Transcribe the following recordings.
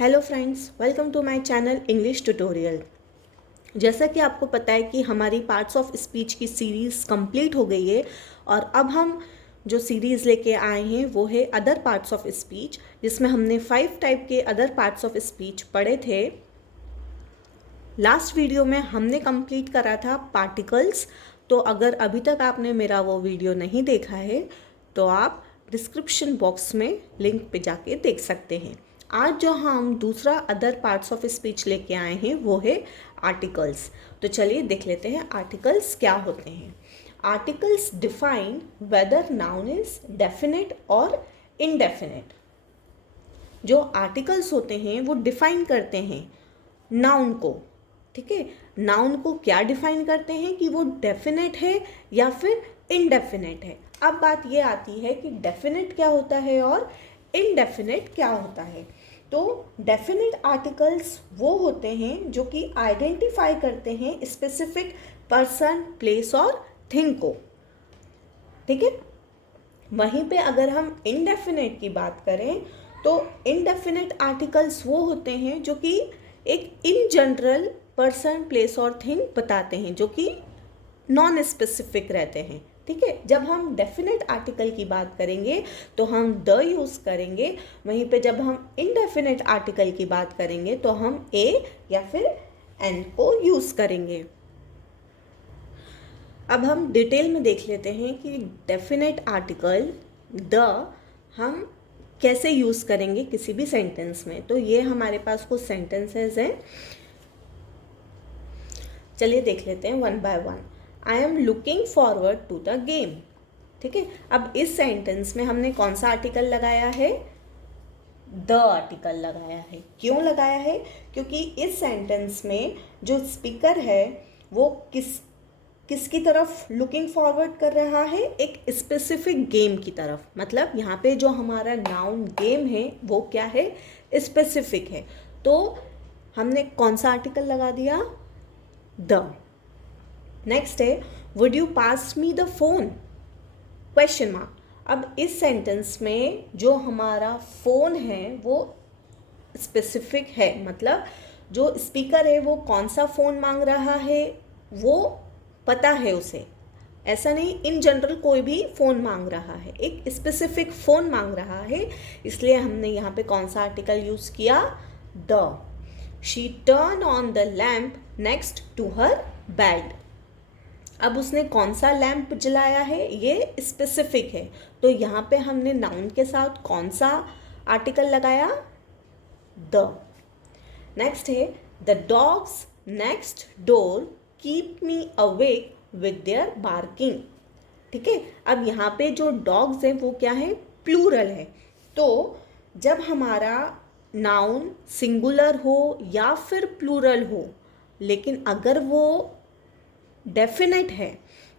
Hello friends, welcome to my channel English tutorial. जैसा कि आपको पता है कि हमारी पार्ट्स ऑफ स्पीच की सीरीज़ कंप्लीट हो गई है और अब हम जो सीरीज़ लेके आए हैं वो है अदर पार्ट्स ऑफ स्पीच, जिसमें हमने 5 टाइप के अदर पार्ट्स ऑफ स्पीच पढ़े थे। लास्ट वीडियो में हमने कंप्लीट करा था पार्टिकल्स। तो अगर अभी तक आपने मेरा वो वीडियो नहीं देखा है तो आप डिस्क्रिप्शन बॉक्स में लिंक पे जाके देख सकते हैं। आज जो हम दूसरा अदर पार्ट्स ऑफ स्पीच लेके आए हैं वो है आर्टिकल्स। तो चलिए देख लेते हैं आर्टिकल्स क्या होते हैं। Articles define whether noun is definite और इनडेफिनेट। जो आर्टिकल्स होते हैं वो डिफाइन करते हैं नाउन को। ठीक है, नाउन को क्या डिफाइन करते हैं कि वो डेफिनेट है या फिर इनडेफिनेट है। अब बात ये आती है कि डेफिनेट क्या होता है और इनडेफिनेट क्या होता है। तो डेफिनेट आर्टिकल्स वो होते हैं जो कि आइडेंटिफाई करते हैं स्पेसिफिक पर्सन, प्लेस और थिंग को। ठीक है, वहीं पे अगर हम इनडेफिनेट की बात करें तो इनडेफिनेट आर्टिकल्स वो होते हैं जो कि एक इन जनरल पर्सन, प्लेस और थिंग बताते हैं, जो कि नॉन स्पेसिफिक रहते हैं। ठीक है, जब हम डेफिनेट आर्टिकल की बात करेंगे तो हम द यूज़ करेंगे, वहीं पे जब हम इनडेफिनेट आर्टिकल की बात करेंगे तो हम ए या फिर एन को यूज़ करेंगे। अब हम डिटेल में देख लेते हैं कि डेफिनेट आर्टिकल द हम कैसे यूज़ करेंगे किसी भी सेंटेंस में। तो ये हमारे पास कुछ सेंटेंसेस हैं, चलिए देख लेते हैं one by one. I am looking forward to the game. ठीक है, अब इस सेंटेंस में हमने कौन सा आर्टिकल लगाया है? द आर्टिकल लगाया है। क्यों लगाया है? क्योंकि इस सेंटेंस में जो स्पीकर है वो किसकी तरफ लुकिंग फॉरवर्ड कर रहा है? एक स्पेसिफिक गेम की तरफ। मतलब यहाँ पे जो हमारा नाउन गेम है वो क्या है? स्पेसिफिक है। तो हमने कौन सा आर्टिकल लगा दिया? द। नेक्स्ट है would you pass me the phone? Question mark. अब इस सेंटेंस में जो हमारा फ़ोन है वो स्पेसिफिक है, मतलब जो स्पीकर है वो कौन सा फ़ोन मांग रहा है वो पता है उसे। ऐसा नहीं इन जनरल कोई भी फ़ोन मांग रहा है, एक स्पेसिफिक फ़ोन मांग रहा है, इसलिए हमने यहाँ पे कौन सा आर्टिकल यूज़ किया? The. She turn on the lamp next to her bed. अब उसने कौन सा लैम्प जलाया है? ये स्पेसिफिक है, तो यहाँ पे हमने नाउन के साथ कौन सा आर्टिकल लगाया? द। नेक्स्ट है the dogs next door keep me awake with their barking. ठीक है, अब यहाँ पे जो डॉग्स हैं वो क्या है? प्लूरल है। तो जब हमारा नाउन सिंगुलर हो या फिर प्लूरल हो, लेकिन अगर वो डेफिनेट है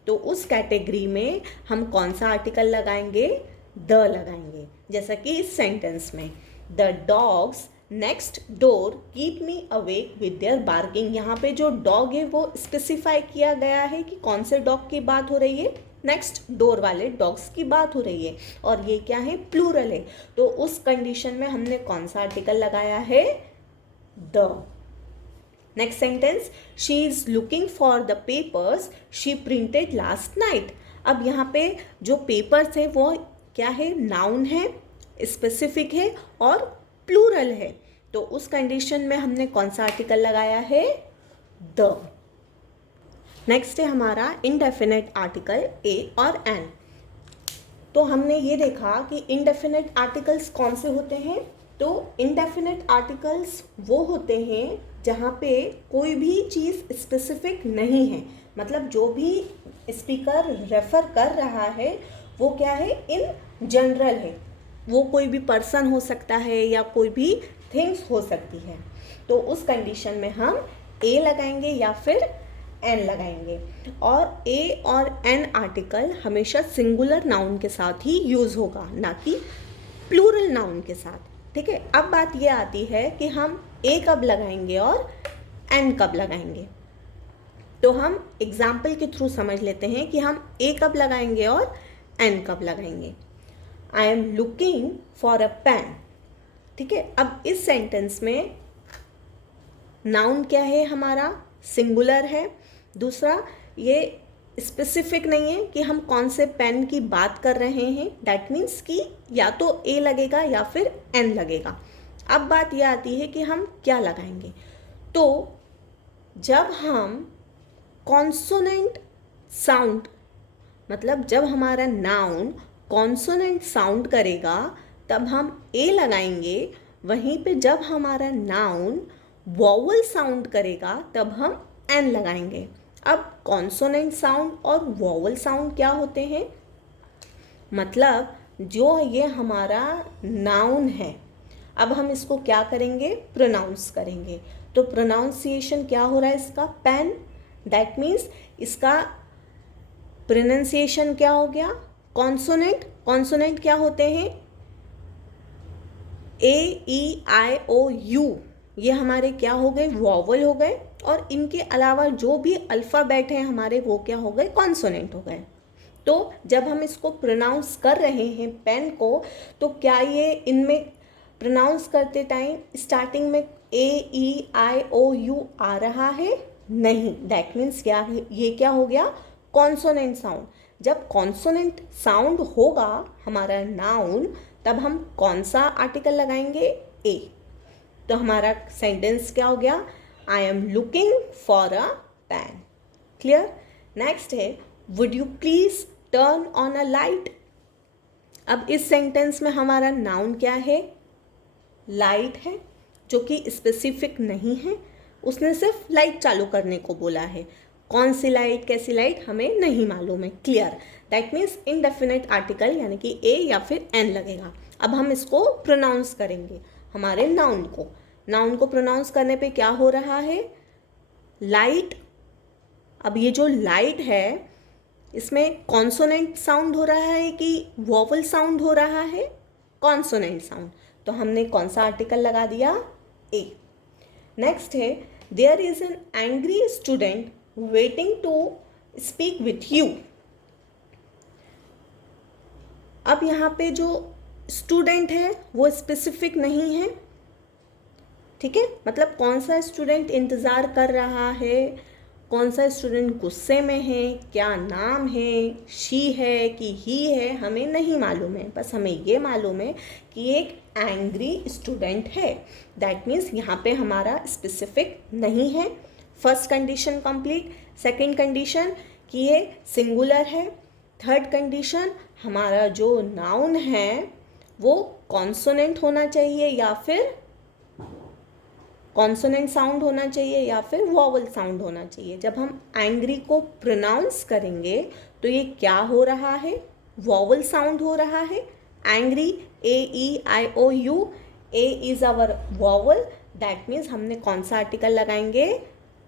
तो उस कैटेगरी में हम कौन सा आर्टिकल लगाएंगे? द लगाएंगे। जैसा कि इस सेंटेंस में the dogs next door keep me awake with their barking. यहाँ पे जो डॉग है वो स्पेसिफाई किया गया है कि कौन से डॉग की बात हो रही है? नेक्स्ट डोर वाले डॉग्स की बात हो रही है, और ये क्या है? प्लूरल है। तो उस कंडीशन में हमने कौन सा आर्टिकल लगाया है? The. Next sentence she is looking for the papers she printed last night. अब यहाँ पे जो पेपर्स है वो क्या है? नाउन है, स्पेसिफिक है और प्लूरल है। तो उस कंडीशन में हमने कौन सा आर्टिकल लगाया है? द। नेक्स्ट है हमारा इनडेफिनेट आर्टिकल ए और एन। तो हमने ये देखा कि इनडेफिनेट आर्टिकल्स कौन से होते हैं। तो इनडेफिनेट आर्टिकल्स वो होते हैं जहाँ पे कोई भी चीज़ स्पेसिफिक नहीं है, मतलब जो भी स्पीकर रेफर कर रहा है वो क्या है? इन जनरल है। वो कोई भी पर्सन हो सकता है या कोई भी थिंग्स हो सकती है। तो उस कंडीशन में हम ए लगाएंगे या फिर एन लगाएंगे। और ए और एन आर्टिकल हमेशा सिंगुलर नाउन के साथ ही यूज़ होगा, ना कि प्लूरल नाउन के साथ। ठीक है, अब बात ये आती है कि हम ए कब लगाएंगे और एन कब लगाएंगे। तो हम एग्जाम्पल के थ्रू समझ लेते हैं कि हम ए कब लगाएंगे और एन कब लगाएंगे। I am looking for a pen. ठीक है। अब इस सेंटेंस में नाउन क्या है हमारा, सिंगुलर है। दूसरा, ये स्पेसिफिक नहीं है कि हम कौन से पेन की बात कर रहे हैं, दैट मीन्स कि या तो ए लगेगा या फिर एन लगेगा। अब बात यह आती है कि हम क्या लगाएंगे। तो जब हम कॉन्सोनेंट साउंड, मतलब जब हमारा नाउन कॉन्सोनेंट साउंड करेगा तब हम ए लगाएंगे, वहीं पे जब हमारा नाउन वॉवल साउंड करेगा तब हम एन लगाएंगे। अब कॉन्सोनेंट साउंड और वॉवल साउंड क्या होते हैं, मतलब जो ये हमारा नाउन है, अब हम इसको क्या करेंगे, प्रोनाउंस करेंगे। तो प्रोनाउंसिएशन क्या हो रहा है इसका, पेन, दैट मीन्स इसका प्रोनाउंसिएशन क्या हो गया, कॉन्सोनेंट। कॉन्सोनेंट क्या होते हैं, ए ई आई ओ यू, ये हमारे क्या हो गए, वॉवल हो गए। और इनके अलावा जो भी अल्फ़ाबेट हैं हमारे वो क्या हो गए, कॉन्सोनेंट हो गए। तो जब हम इसको प्रोनाउंस कर रहे हैं पेन को, तो क्या ये इनमें प्रोनाउंस करते टाइम स्टार्टिंग में ए ई आई ओ यू आ रहा है, नहीं, दैट मीन्स क्या, ये क्या हो गया, कॉन्सोनेंट साउंड। जब कॉन्सोनेंट साउंड होगा हमारा नाउन, तब हम कौन सा आर्टिकल लगाएंगे, ए। तो हमारा सेंटेंस क्या हो गया, I am looking for a pen. Clear. Next है, would you please turn on a light. अब इस सेंटेंस में हमारा नाउन क्या है, लाइट है, जो कि स्पेसिफिक नहीं है, उसने सिर्फ लाइट चालू करने को बोला है। कौन सी लाइट, कैसी लाइट, हमें नहीं मालूम है। Clear. That means indefinite article यानी कि ए या फिर एन लगेगा। अब हम इसको प्रोनाउंस करेंगे हमारे नाउन को। नाउन को प्रोनाउंस करने पे क्या हो रहा है, लाइट। अब ये जो लाइट है इसमें कॉन्सोनेंट साउंड हो रहा है कि वॉवल साउंड हो रहा है, कॉन्सोनेंट साउंड। तो हमने कौन सा आर्टिकल लगा दिया, ए। नेक्स्ट है, there is an angry student waiting to speak with you. अब यहाँ पे जो स्टूडेंट है वो स्पेसिफिक नहीं है, ठीक है, मतलब कौन सा स्टूडेंट इंतज़ार कर रहा है, कौन सा स्टूडेंट गुस्से में है, क्या नाम है, शी है कि ही है, हमें नहीं मालूम है। बस हमें ये मालूम है कि एक एंग्री स्टूडेंट है। दैट मीन्स यहाँ पे हमारा स्पेसिफिक नहीं है। First condition complete. Second condition कि ये सिंगुलर है। थर्ड कंडीशन, हमारा जो नाउन है वो कॉन्सोनेंट होना चाहिए या फिर कॉन्सोनेंट साउंड होना चाहिए या फिर वॉवल साउंड होना चाहिए। जब हम एंग्री को प्रोनाउंस करेंगे तो ये क्या हो रहा है, वॉवल साउंड हो रहा है। Angry, A E I O U, A is our vowel, that means हमने कौन सा आर्टिकल लगाएंगे,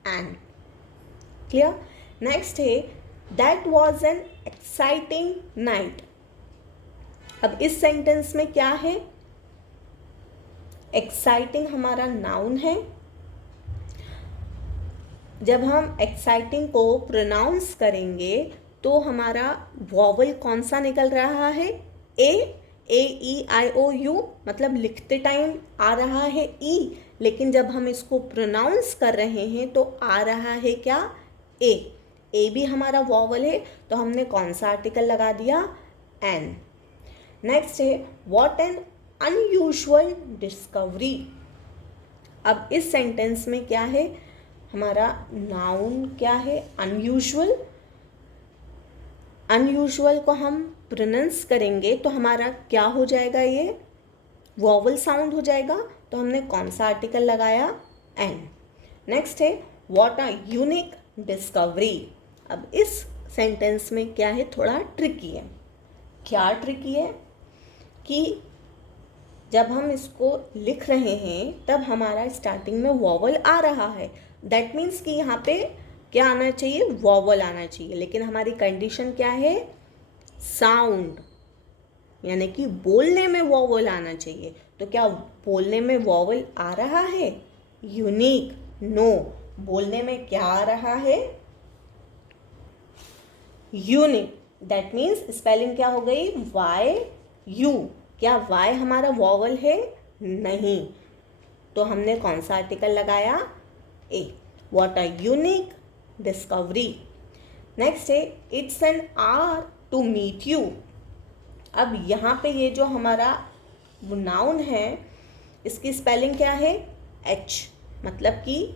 एन। क्लियर। नेक्स्ट है, that was an exciting night. अब इस सेंटेंस में क्या है, एक्साइटिंग हमारा नाउन है। जब हम एक्साइटिंग को प्रोनाउंस करेंगे तो हमारा वॉवल कौन सा निकल रहा है, ए ई आई ओ यू, मतलब लिखते टाइम आ रहा है ई, लेकिन जब हम इसको प्रोनाउंस कर रहे हैं तो आ रहा है क्या, ए भी हमारा वॉवल है, तो हमने कौन सा आर्टिकल लगा दिया, एन। नेक्स्ट है, व्हाट एन अनयूजुअल डिस्कवरी। अब इस सेंटेंस में क्या है, हमारा नाउन क्या है, अनयूजुअल। अनयूजुअल को हम प्रोनाउंस करेंगे तो हमारा क्या हो जाएगा, ये वॉवल साउंड हो जाएगा, तो हमने कौन सा आर्टिकल लगाया, एन। नेक्स्ट है, व्हाट अ यूनिक डिस्कवरी। अब इस सेंटेंस में क्या है, थोड़ा ट्रिकी है। क्या ट्रिकी है कि जब हम इसको लिख रहे हैं तब हमारा स्टार्टिंग में वॉवल आ रहा है, दैट मीन्स कि यहाँ पे क्या आना चाहिए, वॉवल आना चाहिए, लेकिन हमारी कंडीशन क्या है, साउंड, यानी कि बोलने में वॉवल आना चाहिए। तो क्या बोलने में वॉवल आ रहा है, यूनिक, नो। बोलने में क्या आ रहा है, यूनिक, दैट मीन्स स्पेलिंग क्या हो गई, वाई यू। क्या वाई हमारा वॉवल है, नहीं। तो हमने कौन सा आर्टिकल लगाया? A. What a unique discovery. Next है it's an honour to meet you. अब यहाँ पे ये जो हमारा नाउन है इसकी स्पेलिंग क्या है? एच। मतलब कि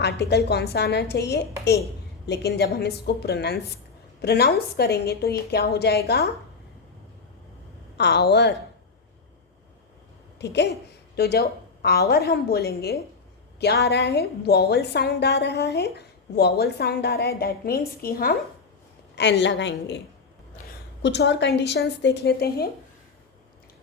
आर्टिकल कौन सा आना चाहिए? ए। लेकिन जब हम इसको प्रोनाउंस करेंगे तो ये क्या हो जाएगा? आवर। ठीक है, तो जब आवर हम बोलेंगे क्या आ रहा है? वॉवल साउंड आ रहा है। वॉवल साउंड आ रहा है, दैट मीन्स कि हम एन लगाएंगे। कुछ और कंडीशंस देख लेते हैं।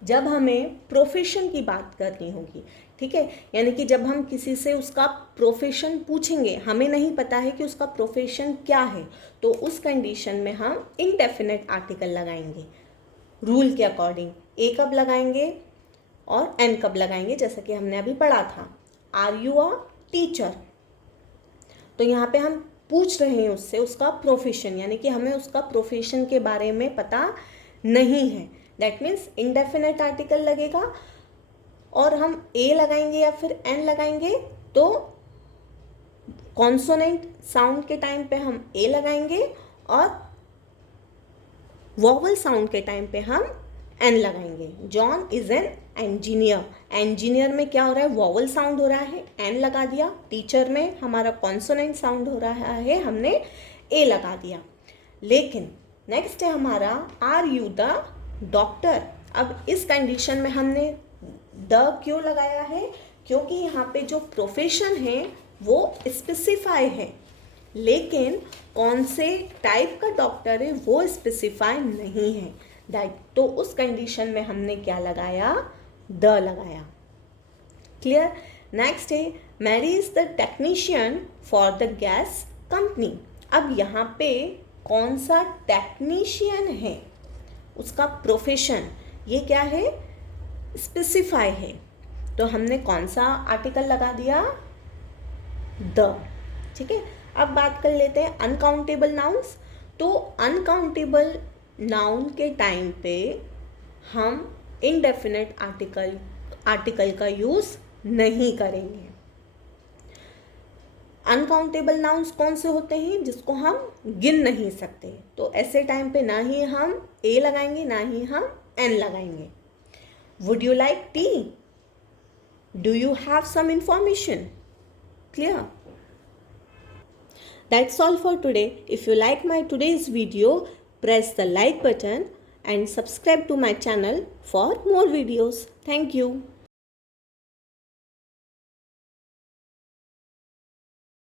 जब हमें प्रोफेशन की बात करनी होगी, ठीक है, यानी कि जब हम किसी से उसका प्रोफेशन पूछेंगे, हमें नहीं पता है कि उसका प्रोफेशन क्या है, तो उस कंडीशन में हम इनडेफिनेट आर्टिकल लगाएंगे। रूल के अकॉर्डिंग ए कब लगाएंगे और एन कब लगाएंगे, जैसा कि हमने अभी पढ़ा था। Are you a teacher? तो यहाँ पे हम पूछ रहे हैं उससे उसका प्रोफेशन, यानी कि हमें उसका प्रोफेशन के बारे में पता नहीं है, दैट मीन्स इनडेफिनेट आर्टिकल लगेगा। और हम ए लगाएंगे या फिर एन लगाएंगे तो कॉन्सोनेंट साउंड के टाइम पे हम ए लगाएंगे और वॉवल साउंड के टाइम पे हम एन लगाएंगे। John is an engineer. Engineer में क्या हो रहा है? वॉवल साउंड हो रहा है, एन लगा दिया। टीचर में हमारा कॉन्सोनेंट साउंड हो रहा है, हमने ए लगा दिया। लेकिन नेक्स्ट है हमारा आर यू द डॉक्टर। अब इस कंडीशन में हमने द क्यों लगाया है? क्योंकि यहाँ पे जो प्रोफेशन है वो स्पेसिफाई है, लेकिन कौन से टाइप का डॉक्टर है वो स्पेसिफाई नहीं है। दैट, तो उस कंडीशन में हमने क्या लगाया? द लगाया। क्लियर? नेक्स्ट है Mary is the technician for the gas company. अब यहाँ पे कौन सा टेक्नीशियन है, उसका प्रोफेशन, ये क्या है? स्पेसिफाई है। तो हमने कौन सा आर्टिकल लगा दिया? द। ठीक है, अब बात कर लेते हैं अनकाउंटेबल नाउन्स। तो अनकाउंटेबल नाउन के टाइम पे हम इनडेफिनेट आर्टिकल का यूज़ नहीं करेंगे। अनकाउंटेबल नाउन्स कौन से होते हैं? जिसको हम गिन नहीं सकते, तो ऐसे टाइम पे ना ही हम ए लगाएंगे ना ही हम एन लगाएंगे। Would you like tea? Do you have some information? Clear? That's all for today. If you like my today's video, press the like button and subscribe to my channel for more videos. Thank you.